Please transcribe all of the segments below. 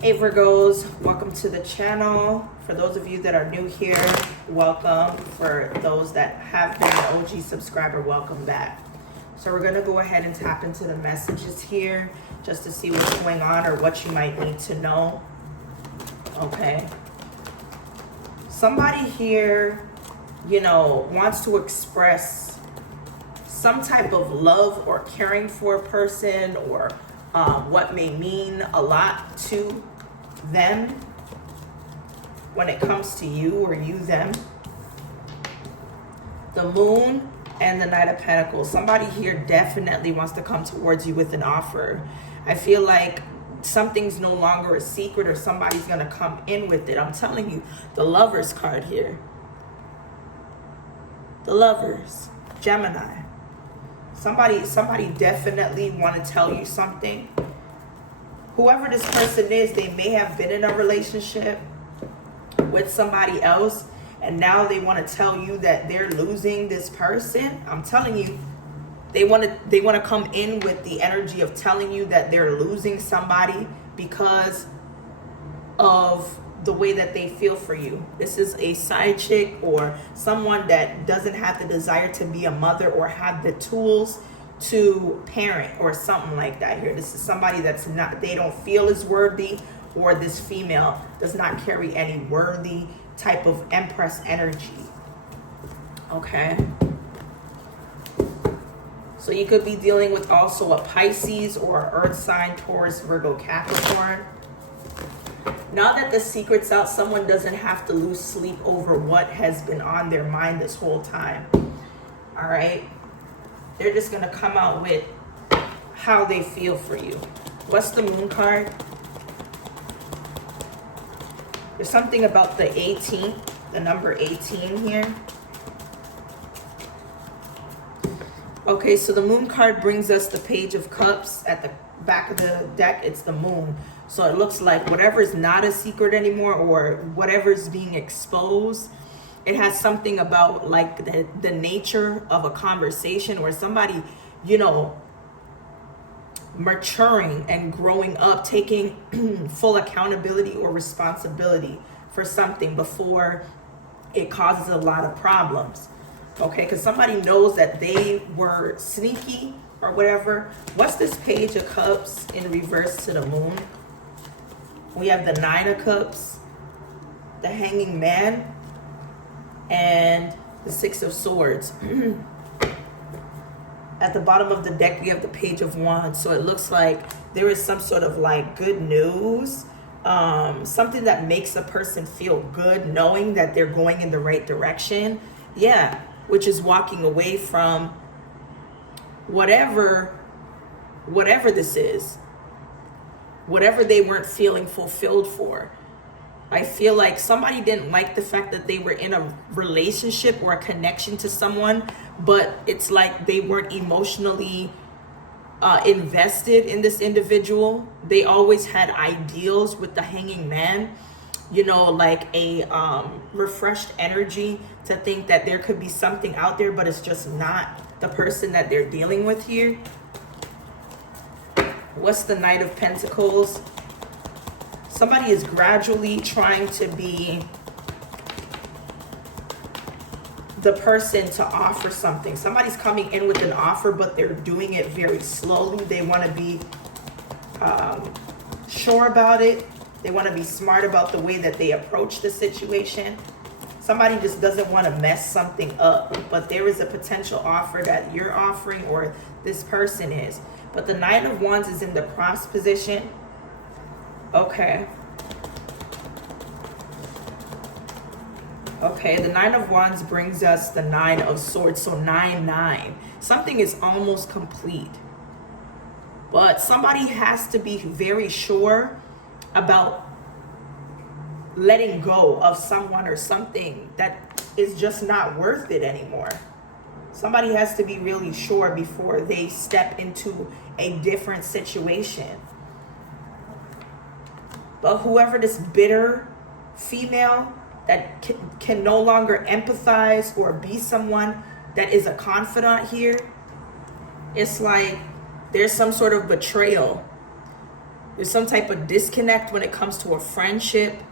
Hey Virgos, welcome to the channel. For those of you that are new here, welcome. For those that have been an OG subscriber, welcome back. So we're gonna go ahead and tap into the messages here just to see what's going on or what you might need to know. Okay. Somebody here, wants to express some type of love or caring for a person, or what may mean a lot to them when it comes to you or you them. The Moon and the Knight of Pentacles. Somebody here definitely wants to come towards you with an offer. I feel like something's no longer a secret, or somebody's going to come in with it. I'm telling you, the Lovers card here. The Lovers, Gemini. Somebody definitely want to tell you something. Whoever this person is, they may have been in a relationship with somebody else, and now they want to tell you that they're losing this person. I'm telling you, they want to come in with the energy of telling you that they're losing somebody because of the way that they feel for you. This is a side chick or someone that doesn't have the desire to be a mother or have the tools to parent or something like that here. This is somebody that's not, they don't feel as worthy, or this female does not carry any worthy type of Empress energy. Okay. So you could be dealing with also a Pisces or an Earth sign, Taurus, Virgo, Capricorn. Now that the secret's out, someone doesn't have to lose sleep over what has been on their mind this whole time. All right? They're just going to come out with how they feel for you. What's the Moon card? There's something about the 18th, the number 18 here. Okay, so the Moon card brings us the Page of Cups. At the back of the deck, it's the Moon. So it looks like whatever is not a secret anymore, or whatever is being exposed, it has something about like the nature of a conversation, or somebody, maturing and growing up, taking full accountability or responsibility for something before it causes a lot of problems. Okay, because somebody knows that they were sneaky or whatever. What's this Page of Cups in reverse to the Moon? We have the Nine of Cups, the Hanging Man, and the Six of Swords. At the bottom of the deck, we have the Page of Wands. So it looks like there is some sort of like good news, something that makes a person feel good, knowing that they're going in the right direction. Yeah, which is walking away from whatever this is, whatever they weren't feeling fulfilled for. I feel like somebody didn't like the fact that they were in a relationship or a connection to someone, but it's like they weren't emotionally invested in this individual. They always had ideals with the Hanging Man, like a refreshed energy to think that there could be something out there, but it's just not the person that they're dealing with here. What's the Knight of Pentacles? Somebody is gradually trying to be the person to offer something. Somebody's coming in with an offer, but they're doing it very slowly. They want to be sure about it. They want to be smart about the way that they approach the situation. Somebody just doesn't want to mess something up, but there is a potential offer that you're offering, or this person is. But the Nine of Wands is in the cross position. Okay. Okay, the Nine of Wands brings us the Nine of Swords. So 9-9. Something is almost complete. But somebody has to be very sure about letting go of someone or something that is just not worth it anymore. Somebody has to be really sure before they step into a different situation. But whoever this bitter female that can no longer empathize or be someone that is a confidant here, it's like there's some sort of betrayal There's some type of disconnect when it comes to a friendship,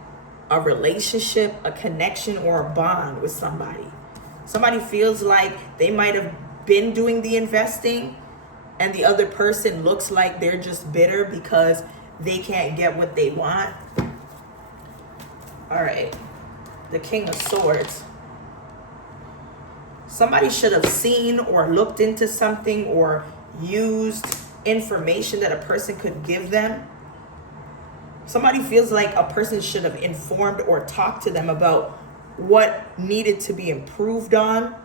a relationship, a connection, or a bond with somebody. Somebody feels like they might have been doing the investing and the other person looks like they're just bitter because they can't get what they want. All right, the King of Swords. Somebody should have seen or looked into something or used information that a person could give them. Somebody feels like a person should have informed or talked to them about what needed to be improved on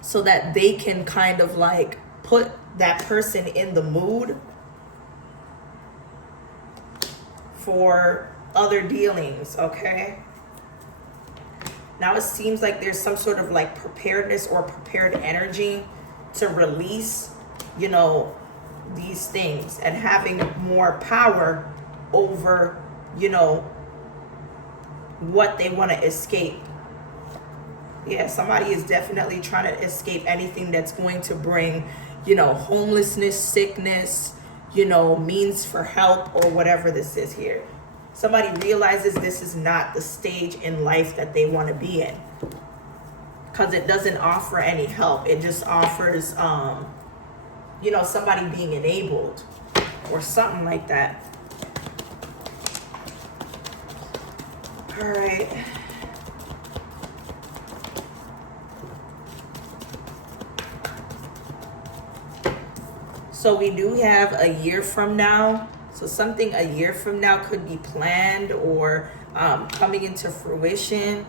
so that they can kind of like put that person in the mood for other dealings, okay? Now it seems like there's some sort of like preparedness or prepared energy to release, you know, these things and having more power over, you know, what they want to escape. Yeah, somebody is definitely trying to escape anything that's going to bring, you know, homelessness, sickness, you know, means for help or whatever this is here. Somebody realizes this is not the stage in life that they want to be in because it doesn't offer any help. It just offers, you know, somebody being enabled or something like that. All right. So we do have a year from now. So something a year from now could be planned or coming into fruition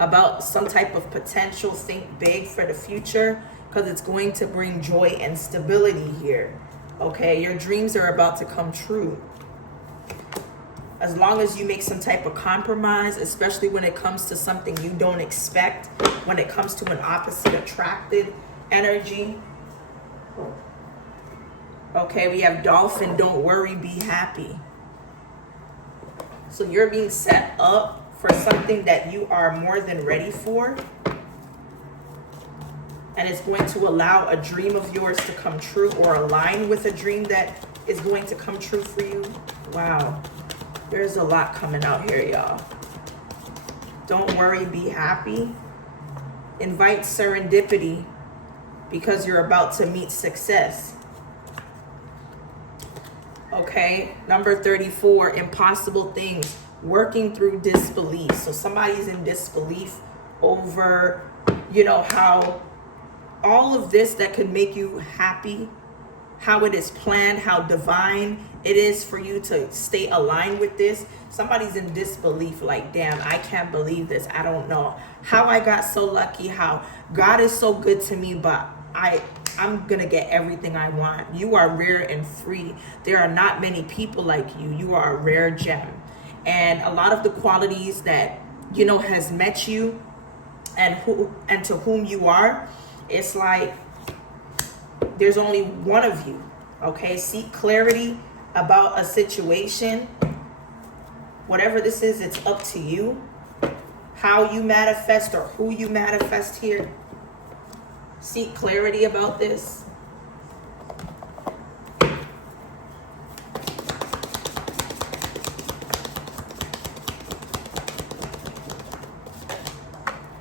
about some type of potential. Think big for the future because it's going to bring joy and stability here. Okay, your dreams are about to come true. As long as you make some type of compromise, especially when it comes to something you don't expect, when it comes to an opposite attracted energy. Okay, we have Dolphin, don't worry, be happy. So you're being set up for something that you are more than ready for. And it's going to allow a dream of yours to come true or align with a dream that is going to come true for you. Wow. There's a lot coming out here, y'all. Don't worry, be happy. Invite serendipity because you're about to meet success. Okay, number 34, impossible things, working through disbelief. So somebody's in disbelief over, you know, how all of this that could make you happy, how it is planned, how divine it is for you to stay aligned with this. Somebody's in disbelief like, damn, I can't believe this. I don't know how I got so lucky, how God is so good to me, but I'm gonna get everything I want. You are rare and free. There are not many people like you. You are a rare gem. And a lot of the qualities that, you know, has met you and to whom you are, it's like there's only one of you. Okay, seek clarity about a situation. Whatever this is, it's up to you. How you manifest or who you manifest here. Seek clarity about this.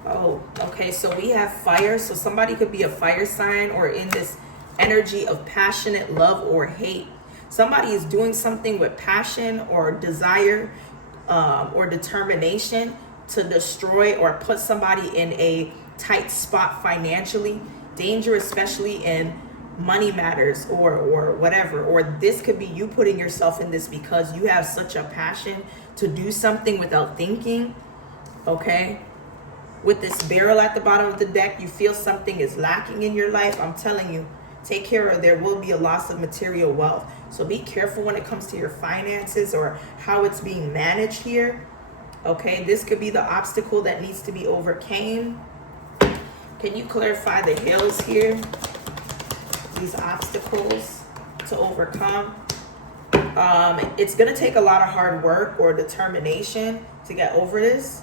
Oh, okay, so we have fire. So somebody could be a fire sign or in this energy of passionate love or hate. Somebody is doing something with passion or desire or determination to destroy or put somebody in a tight spot financially, danger, especially in money matters or whatever. Or this could be you putting yourself in this because you have such a passion to do something without thinking. Okay, with this barrel at the bottom of the deck, you feel something is lacking in your life. I'm telling you, take care of, there will be a loss of material wealth. So be careful when it comes to your finances or how it's being managed here. Okay, this could be the obstacle that needs to be overcame. Can you clarify the hills here? These obstacles to overcome. It's going to take a lot of hard work or determination to get over this.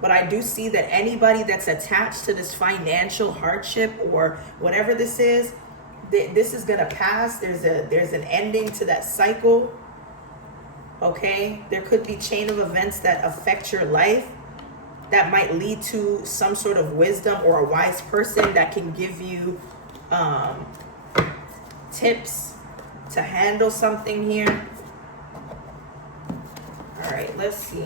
But I do see that anybody that's attached to this financial hardship or whatever this is, This is gonna pass. There's an ending to that cycle. Okay, there could be chain of events that affect your life that might lead to some sort of wisdom or a wise person that can give you tips to handle something here. All right, let's see.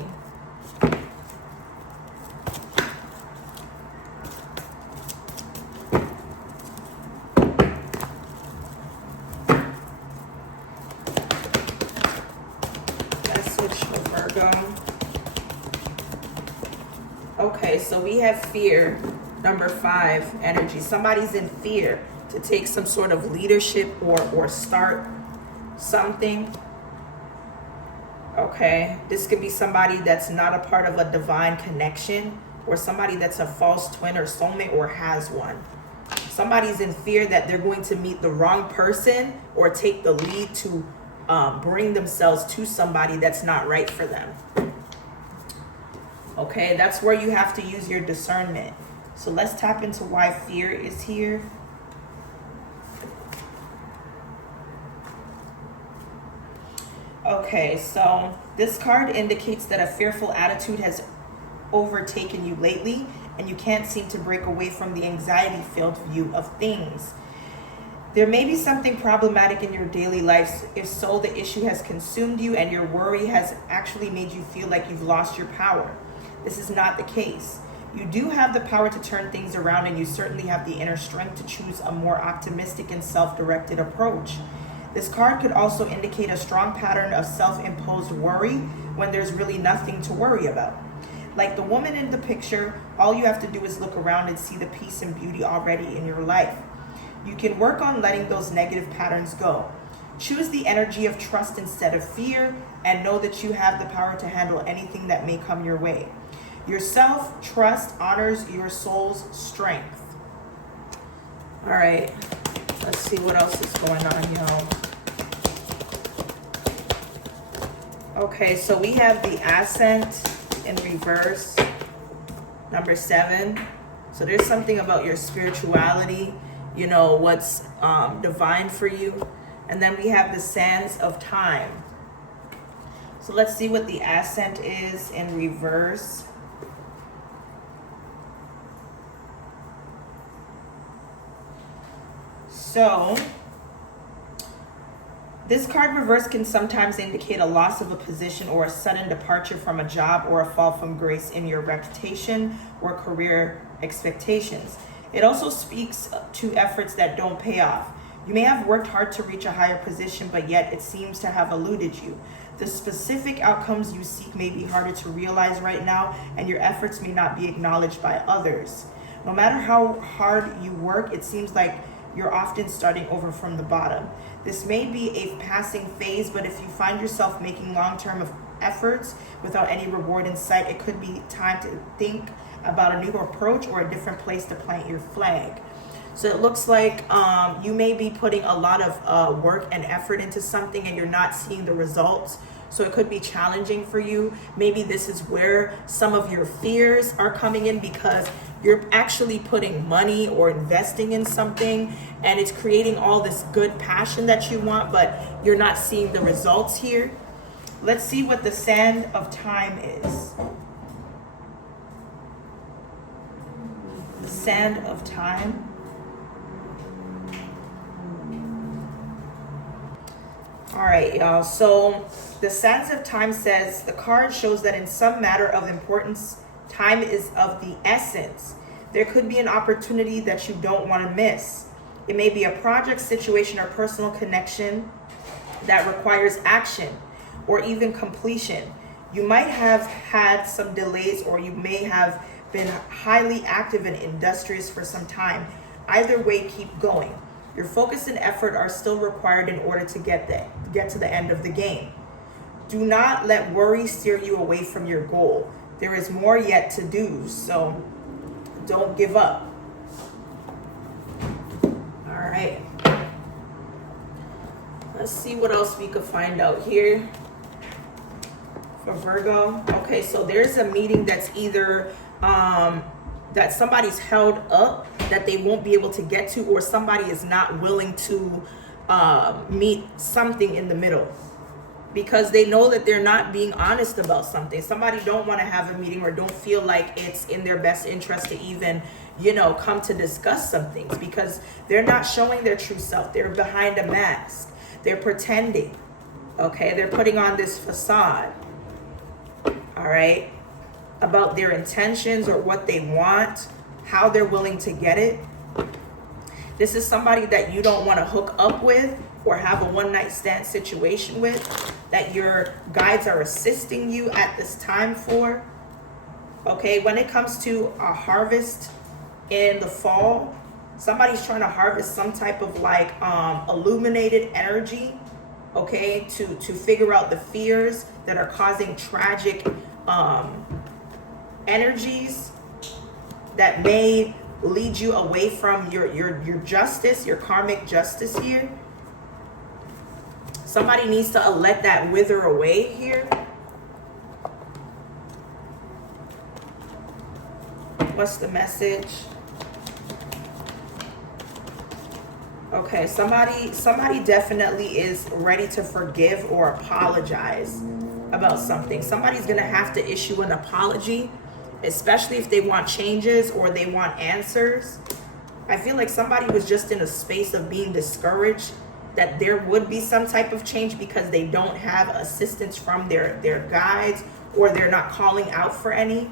Okay, so we have fear, number 5 energy. Somebody's in fear to take some sort of leadership or start something. Okay, this could be somebody that's not a part of a divine connection, or somebody that's a false twin or soulmate or has one. Somebody's in fear that they're going to meet the wrong person or take the lead to bring themselves to somebody that's not right for them. Okay, that's where you have to use your discernment. So let's tap into why fear is here. Okay, so this card indicates that a fearful attitude has overtaken you lately, and you can't seem to break away from the anxiety-filled view of things. There may be something problematic in your daily life. If so, the issue has consumed you, and your worry has actually made you feel like you've lost your power. This is not the case. You do have the power to turn things around, and you certainly have the inner strength to choose a more optimistic and self-directed approach. This card could also indicate a strong pattern of self-imposed worry when there's really nothing to worry about. Like the woman in the picture, all you have to do is look around and see the peace and beauty already in your life. You can work on letting those negative patterns go. Choose the energy of trust instead of fear, and know that you have the power to handle anything that may come your way. Your self-trust honors your soul's strength. All right, let's see what else is going on, y'all. Okay, so we have the Ascent in reverse, number 7. So there's something about your spirituality, you know, what's divine for you. And then we have the Sands of Time. So let's see what the Ascent is in reverse. So this card reverse can sometimes indicate a loss of a position or a sudden departure from a job, or a fall from grace in your reputation or career expectations. It also speaks to efforts that don't pay off. You may have worked hard to reach a higher position, but yet it seems to have eluded you. The specific outcomes you seek may be harder to realize right now, and your efforts may not be acknowledged by others. No matter how hard you work, it seems like you're often starting over from the bottom. This may be a passing phase, but if you find yourself making long-term efforts without any reward in sight, it could be time to think about a new approach or a different place to plant your flag. So it looks like you may be putting a lot of work and effort into something, and you're not seeing the results. So it could be challenging for you. Maybe this is where some of your fears are coming in, because you're actually putting money or investing in something, and it's creating all this good passion that you want, but you're not seeing the results here. Let's see what the Sand of Time is. The Sand of Time. All right, y'all. So the Sands of Time says, the card shows that in some matter of importance, time is of the essence. There could be an opportunity that you don't want to miss. It may be a project, situation, or personal connection that requires action or even completion. You might have had some delays, or you may have been highly active and industrious for some time. Either way, keep going. Your focus and effort are still required in order to get to the end of the game. Do not let worry steer you away from your goal. There is more yet to do, so don't give up. All right. Let's see what else we could find out here for Virgo. Okay, so there's a meeting that's either that somebody's held up that they won't be able to get to, or somebody is not willing to meet something in the middle because they know that they're not being honest about something. Somebody don't want to have a meeting or don't feel like it's in their best interest to even, come to discuss some things because they're not showing their true self. They're behind a mask. They're pretending. Okay, they're putting on this facade. All right, about their intentions or what they want, how they're willing to get it. This is somebody that you don't want to hook up with or have a one-night stand situation with, that your guides are assisting you at this time for. Okay, when it comes to a harvest in the fall, somebody's trying to harvest some type of like illuminated energy, okay, to figure out the fears that are causing tragic energies that may lead you away from your justice, your karmic justice here. Somebody needs to let that wither away here. What's the message? Okay, somebody definitely is ready to forgive or apologize about something. Somebody's gonna have to issue an apology, especially if they want changes or they want answers. I feel like somebody was just in a space of being discouraged that there would be some type of change because they don't have assistance from their guides, or they're not calling out for any.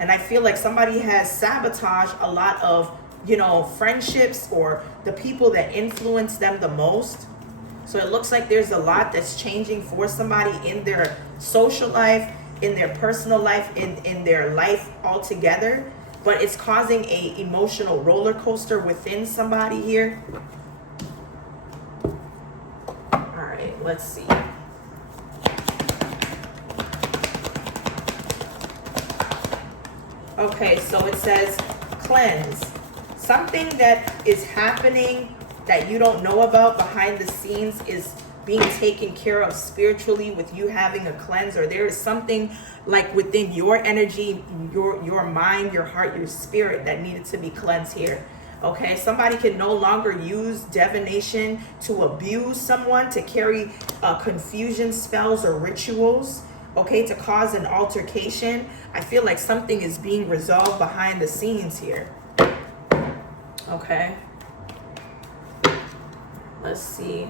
And I feel like somebody has sabotaged a lot of, friendships or the people that influence them the most. So it looks like there's a lot that's changing for somebody in their social life, in their personal life, in their life altogether. But it's causing a emotional roller coaster within somebody here. All right, let's see. Okay, so it says cleanse. Something that is happening that you don't know about behind the scenes is being taken care of spiritually with you having a cleanse, or there is something like within your energy, your mind, your heart, your spirit that needed to be cleansed here. Okay, somebody can no longer use divination to abuse someone, to carry confusion spells or rituals, okay, to cause an altercation. I feel like something is being resolved behind the scenes here. Okay, let's see.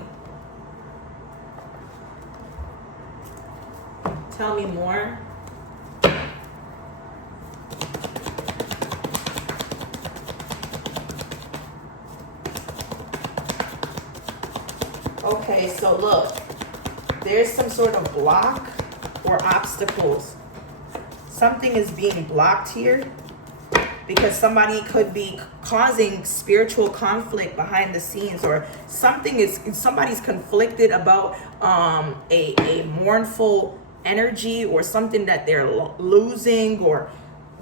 Tell me more. Okay, so look, there's some sort of block or obstacles. Something is being blocked here because somebody could be causing spiritual conflict behind the scenes, or somebody's conflicted about a mournful energy or something that they're losing or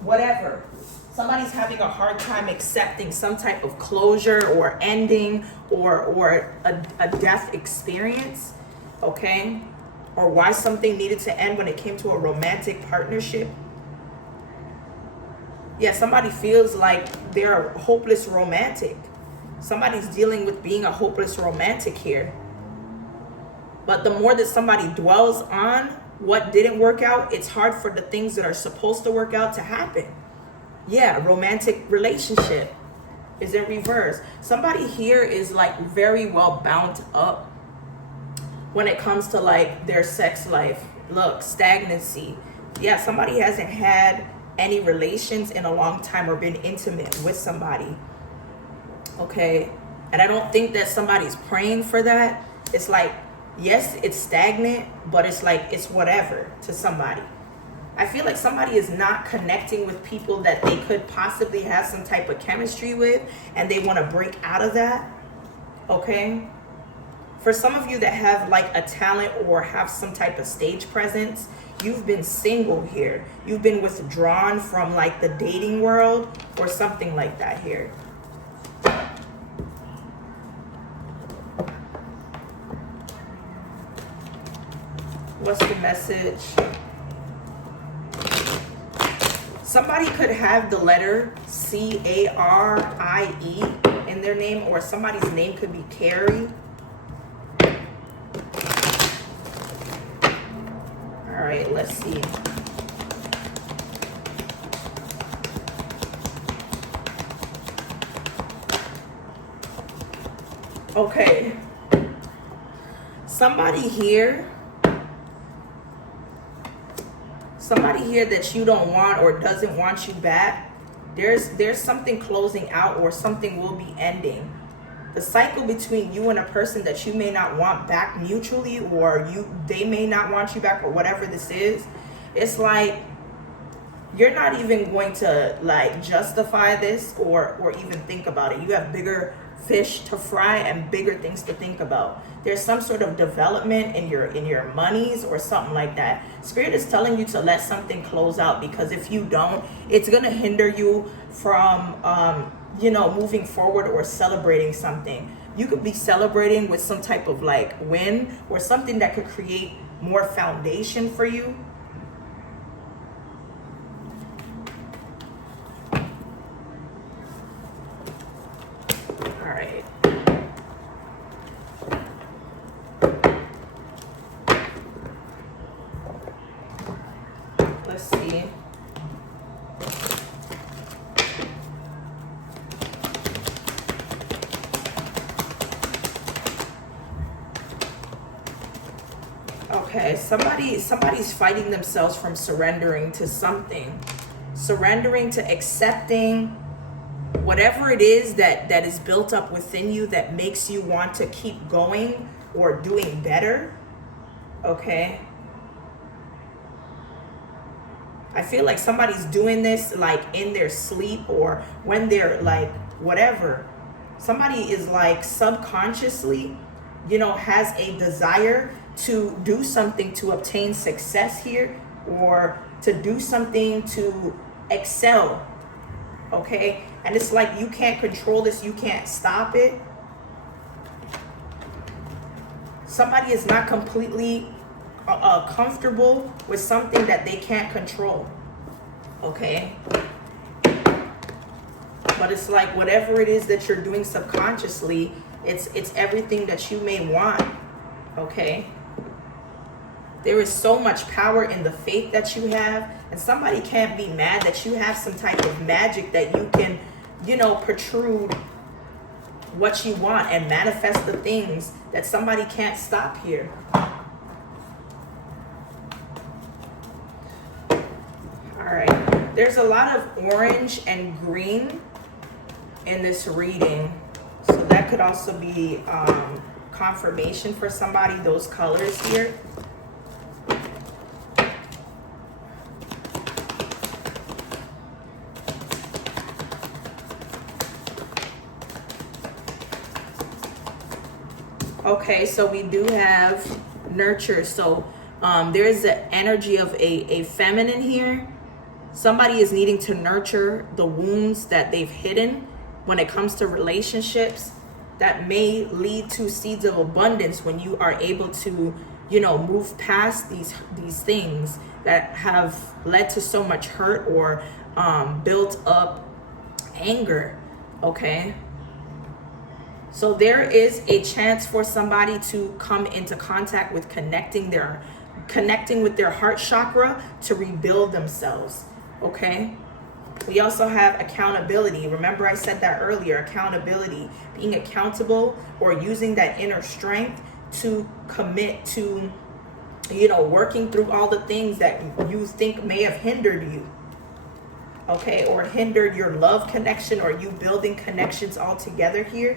whatever. Somebody's having a hard time accepting some type of closure or ending or a death experience, okay? Or why something needed to end when it came to a romantic partnership. Yeah, somebody feels like they're a hopeless romantic. Somebody's dealing with being a hopeless romantic here. But the more that somebody dwells on what didn't work out, it's hard for the things that are supposed to work out to happen. Yeah, romantic relationship is in reverse. Somebody here is like very well bound up when it comes to like their sex life. Look, stagnancy. Yeah, somebody hasn't had any relations in a long time or been intimate with somebody. Okay, and I don't think that somebody's praying for that. It's like, yes, it's stagnant, but it's like it's whatever to somebody. I feel like somebody is not connecting with people that they could possibly have some type of chemistry with, and they want to break out of that. Okay, for some of you that have like a talent or have some type of stage presence, you've been single here. You've been withdrawn from like the dating world or something like that here. What's the message? Somebody could have the letter C-A-R-I-E in their name, or somebody's name could be Carrie. All right, let's see. Okay. Somebody here that you don't want or doesn't want you back, there's something closing out, or something will be ending. The cycle between you and a person that you may not want back mutually, or they may not want you back, or whatever this is, it's like you're not even going to like justify this or even think about it. You have bigger fish to fry and bigger things to think about. There's some sort of development in your monies or something like that. Spirit is telling you to let something close out, because if you don't, it's going to hinder you from moving forward or celebrating something. You could be celebrating with some type of like win, or something that could create more foundation for you. Let's see. Okay, somebody's fighting themselves from surrendering to something. Surrendering to accepting whatever it is that is built up within you that makes you want to keep going or doing better. Okay. I feel like somebody's doing this like in their sleep, or when they're like whatever. Somebody is like subconsciously, has a desire to do something to obtain success here, or to do something to excel. Okay? And it's like you can't control this, you can't stop it. Somebody is not completely comfortable with something that they can't control. Okay? But it's like whatever it is that you're doing subconsciously, it's everything that you may want. Okay? There is so much power in the faith that you have, and somebody can't be mad that you have some type of magic that you can, protrude what you want and manifest the things that somebody can't stop here. Alright, there's a lot of orange and green in this reading, so that could also be confirmation for somebody, those colors here. Okay, so we do have nurture. So there is the energy of a feminine here. Somebody is needing to nurture the wounds that they've hidden when it comes to relationships. That may lead to seeds of abundance when you are able to, move past these things that have led to so much hurt or built up anger. Okay. So there is a chance for somebody to come into contact with connecting with their heart chakra to rebuild themselves. Okay. We also have accountability. Remember I said that earlier, accountability, being accountable or using that inner strength to commit to, working through all the things that you think may have hindered you. Okay. Or hindered your love connection, or you building connections all together here.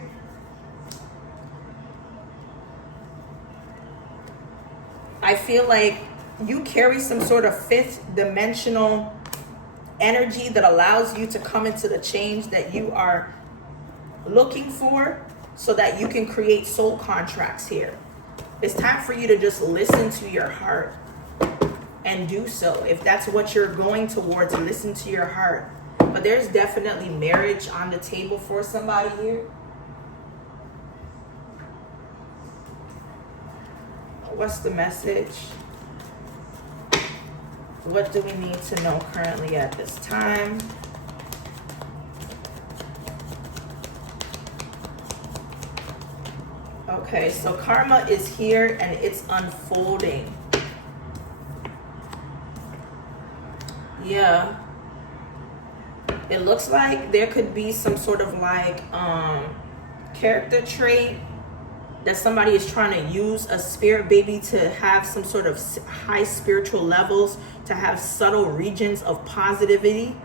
I feel like you carry some sort of fifth dimensional energy that allows you to come into the change that you are looking for, so that you can create soul contracts here. It's time for you to just listen to your heart and do so. If that's what you're going towards, listen to your heart. But there's definitely marriage on the table for somebody here. What's the message? What do we need to know currently at this time? Okay, so karma is here and it's unfolding. Yeah. It looks like there could be some sort of like character trait that somebody is trying to use a spirit baby to have some sort of high spiritual levels, to have subtle regions of positivity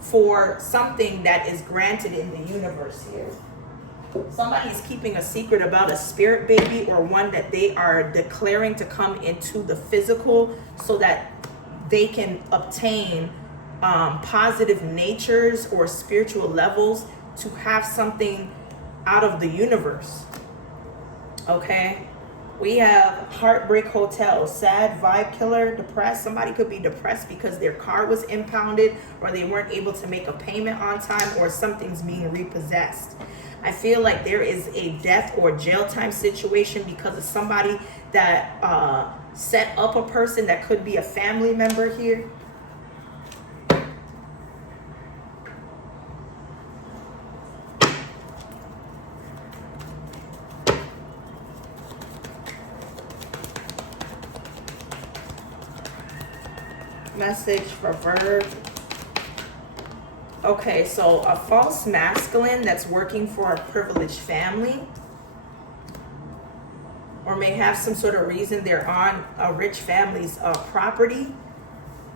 for something that is granted in the universe here. Somebody is keeping a secret about a spirit baby, or one that they are declaring to come into the physical so that they can obtain positive natures or spiritual levels to have something out of the universe. Okay, we have Heartbreak Hotel, sad vibe killer, depressed. Somebody could be depressed because their car was impounded, or they weren't able to make a payment on time, or something's being repossessed. I feel like there is a death or jail time situation because of somebody that set up a person that could be a family member here. Message for Virgo. Okay, so a false masculine that's working for a privileged family, or may have some sort of reason they're on a rich family's property.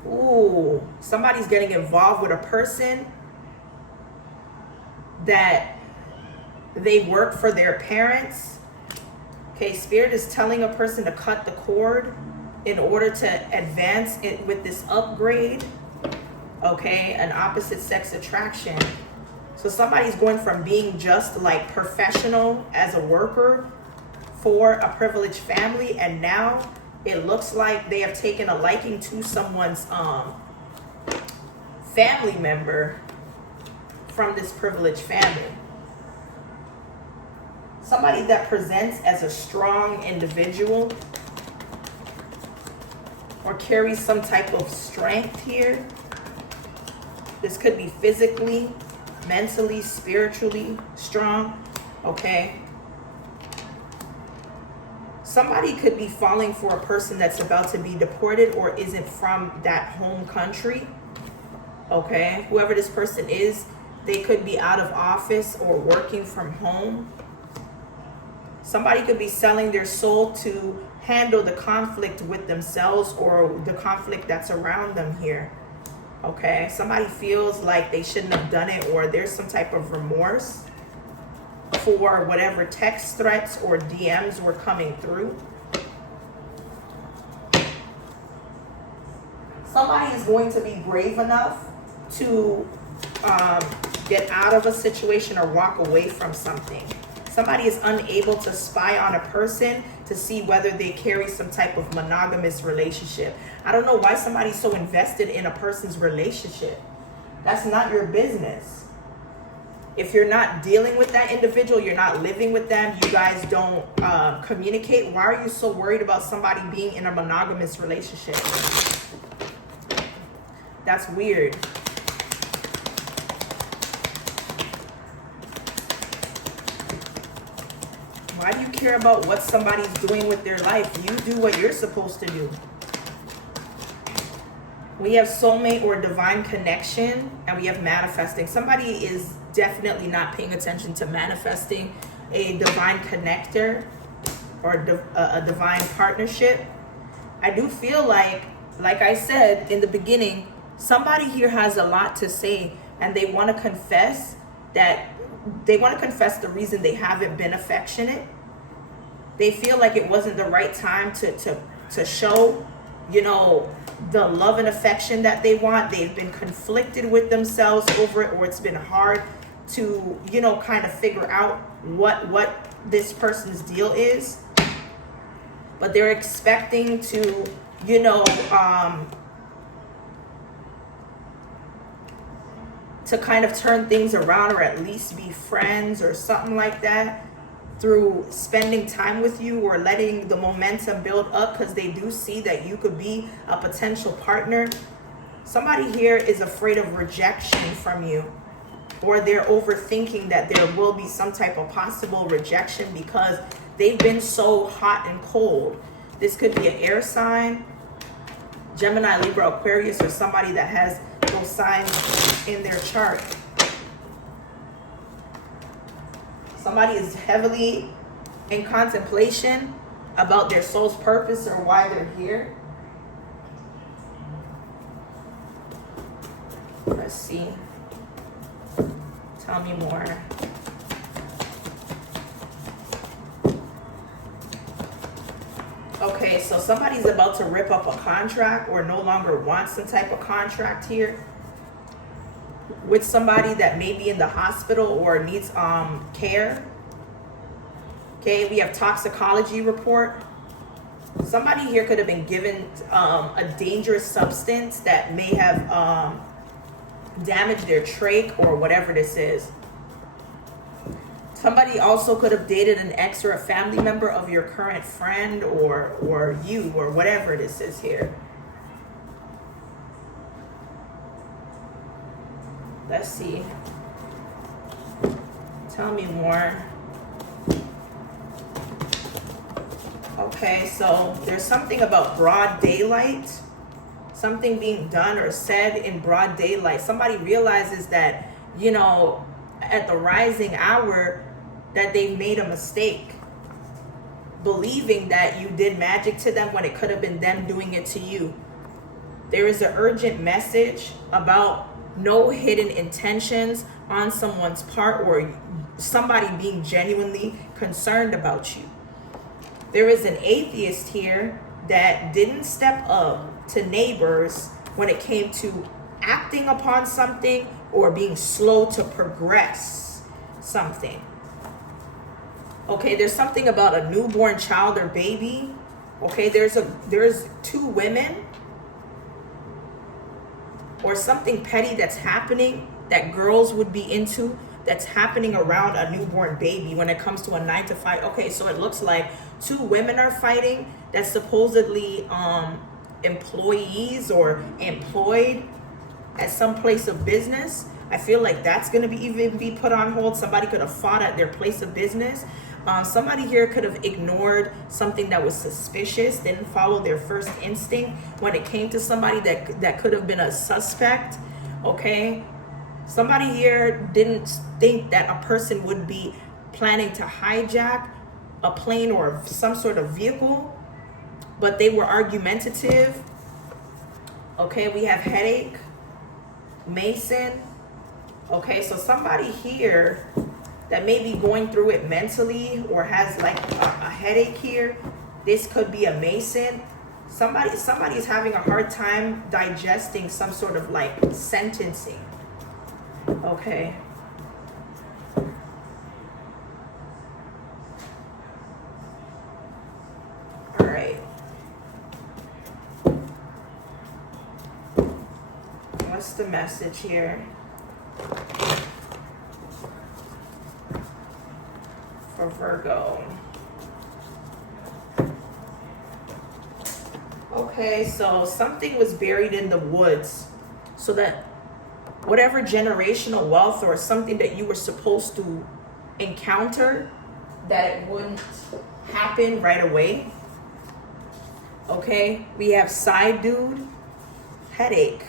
Ooh, somebody's getting involved with a person that they work for their parents. Okay, Spirit is telling a person to cut the cord in order to advance it with this upgrade. Okay, an opposite sex attraction. So somebody's going from being just like professional as a worker for a privileged family, and now it looks like they have taken a liking to someone's family member from this privileged family. Somebody that presents as a strong individual or carries some type of strength here. This could be physically, mentally, spiritually strong. Okay. Somebody could be falling for a person that's about to be deported or isn't from that home country. Okay. Whoever this person is, they could be out of office or working from home. Somebody could be selling their soul to handle the conflict with themselves or the conflict that's around them here. Okay, somebody feels like they shouldn't have done it, or there's some type of remorse for whatever text threats or DMs were coming through. Somebody is going to be brave enough to get out of a situation or walk away from something. Somebody is unable to spy on a person to see whether they carry some type of monogamous relationship. I don't know why somebody's so invested in a person's relationship. That's not your business. If you're not dealing with that individual, you're not living with them, you guys don't communicate, why are you so worried about somebody being in a monogamous relationship? That's weird. Why do you care about what somebody's doing with their life? You do what you're supposed to do. We have soulmate or divine connection, and we have manifesting. Somebody is definitely not paying attention to manifesting a divine connector or a divine partnership. I do feel like I said in the beginning, somebody here has a lot to say, and they want to confess the reason they haven't been affectionate. They feel like it wasn't the right time to show, the love and affection that they want. They've been conflicted with themselves over it, or it's been hard to, kind of figure out what this person's deal is. But they're expecting to, to kind of turn things around, or at least be friends or something like that. through spending time with you or letting the momentum build up, because they do see that you could be a potential partner. Somebody here is afraid of rejection from you, or they're overthinking that there will be some type of possible rejection because they've been so hot and cold. This could be an air sign, Gemini, Libra, Aquarius, or somebody that has those signs in their chart. Somebody is heavily in contemplation about their soul's purpose or why they're here. Let's see. Tell me more. Okay, so somebody's about to rip up a contract or no longer wants some type of contract here with somebody that may be in the hospital or needs care. Okay, we have toxicology report. Somebody here could have been given a dangerous substance that may have damaged their trach or whatever this is. Somebody also could have dated an ex or a family member of your current friend or you or whatever this is here. Let's see. Tell me more. Okay, so there's something about broad daylight. Something being done or said in broad daylight. Somebody realizes that, you know, at the rising hour, that they've made a mistake, believing that you did magic to them when it could have been them doing it to you. There is an urgent message about no hidden intentions on someone's part or somebody being genuinely concerned about you. There is an atheist here that didn't step up to neighbors when it came to acting upon something or being slow to progress something. Okay, there's something about a newborn child or baby. Okay, there's two women or something petty that's happening that girls would be into that's happening around a newborn baby when it comes to a 9-to-5. Okay, so it looks like two women are fighting that's supposedly employees or employed at some place of business. I feel like that's going to be put on hold. Somebody could have fought at their place of business. Somebody here could have ignored something that was suspicious, didn't follow their first instinct when it came to somebody that could have been a suspect. Okay, somebody here didn't think that a person would be planning to hijack a plane or some sort of vehicle, but they were argumentative. Okay, we have headache, Mason. Okay, so somebody here that may be going through it mentally or has like a headache here. This could be a Mason. Somebody's having a hard time digesting some sort of like sentencing. Okay. All right. What's the message here for Virgo? Okay, so something was buried in the woods, so that whatever generational wealth or something that you were supposed to encounter, that it wouldn't happen right away. Okay, we have side dude, headache.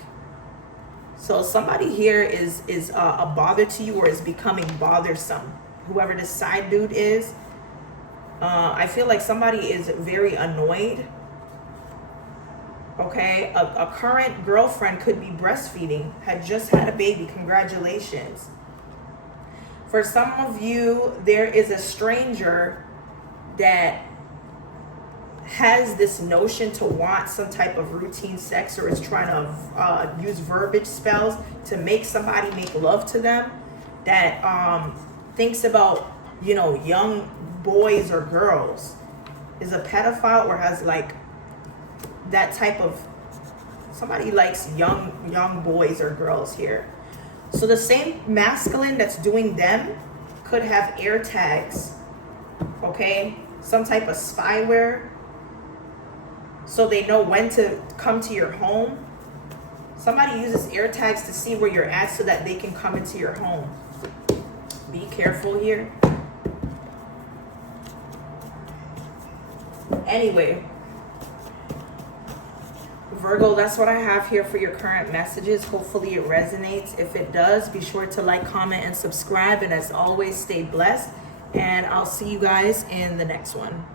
So somebody here is a bother to you or is becoming bothersome. Whoever this side dude is, I feel like somebody is very annoyed. Okay, a current girlfriend could be breastfeeding, had just had a baby. Congratulations. For some of you, there is a stranger that has this notion to want some type of routine sex or is trying to use verbiage spells to make somebody make love to them, that thinks about, you know, young boys or girls, is a pedophile or has like that type of, somebody likes young boys or girls here. So the same masculine that's doing them could have air tags okay? Some type of spyware, so they know when to come to your home. Somebody uses air tags to see where you're at so that they can come into your home. Be careful here. Anyway, Virgo, that's what I have here for your current messages. Hopefully it resonates. If it does, be sure to like, comment, and subscribe. And as always, stay blessed. And I'll see you guys in the next one.